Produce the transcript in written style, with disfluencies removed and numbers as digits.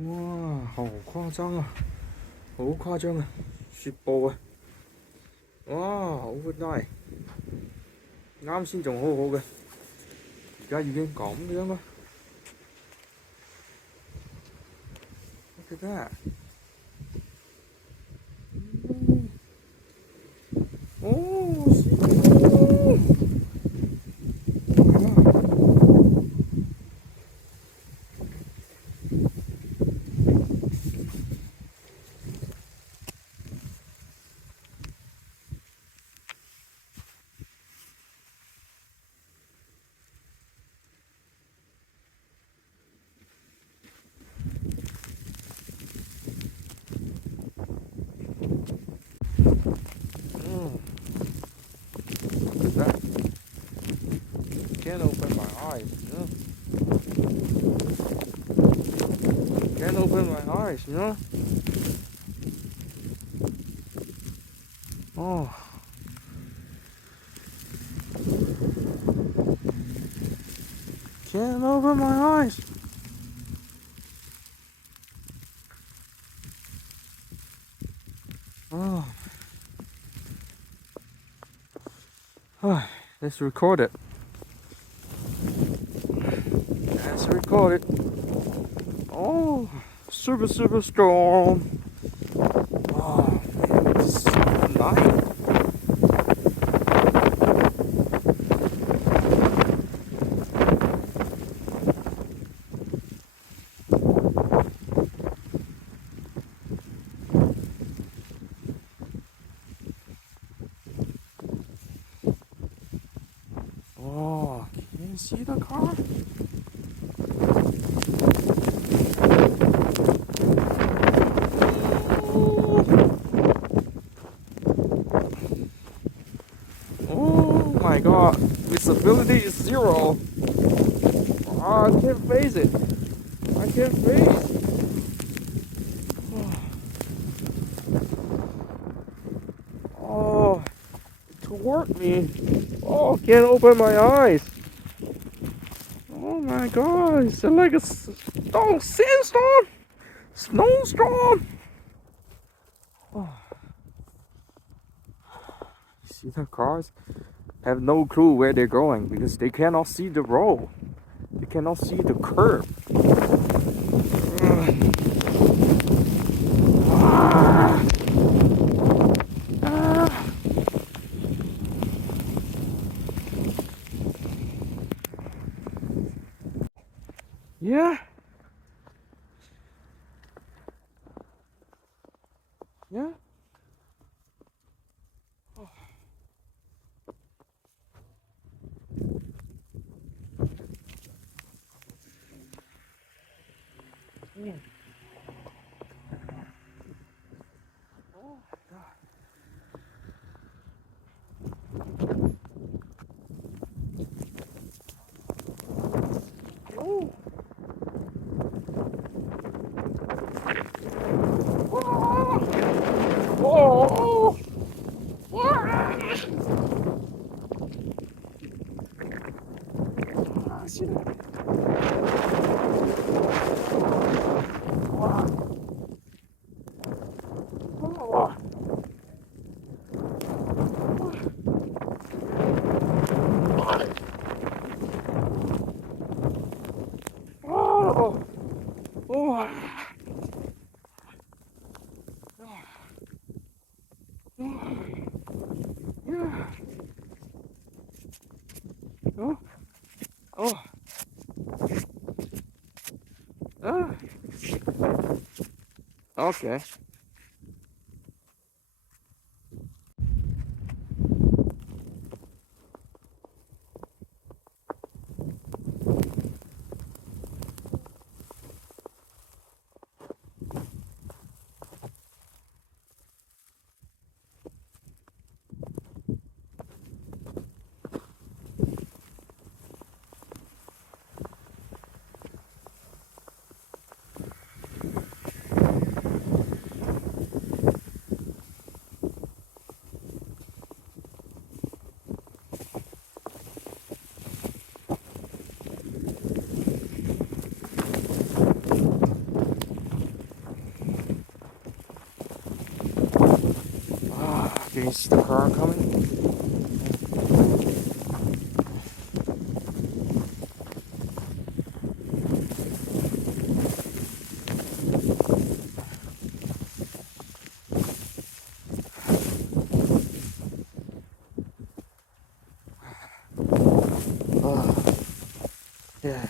哇，好誇張啊，好誇張啊，雪暴啊，哇，好大，啱先仲好好嘅，而家已經咁樣啦。Look at that！哦，嗯，Look at that! Can't open my eyes. Can't open my eyes. Oh, can't open my eyes. Oh, let's record it. Let's record it. Oh, super storm. Oh man, it's so nice. Oh, can you see the car? Oh my god, visibility is 0. Oh, I can't face it. I can't face. Oh, toward me. Oh, can't open my eyes. Oh my god, it's like a sandstorm, snowstorm. Oh. See the cars have no clue where they're going because they cannot see the road. They cannot see the curve. Ah. Ah. Yeah. Yeah. Oh. Yeah. Oh God. Oh. Oh. Ah, see that? Oh. Oh. Oh. Yeah. Oh. Oh. Ah. Okay. Is the car coming? Oh, yeah.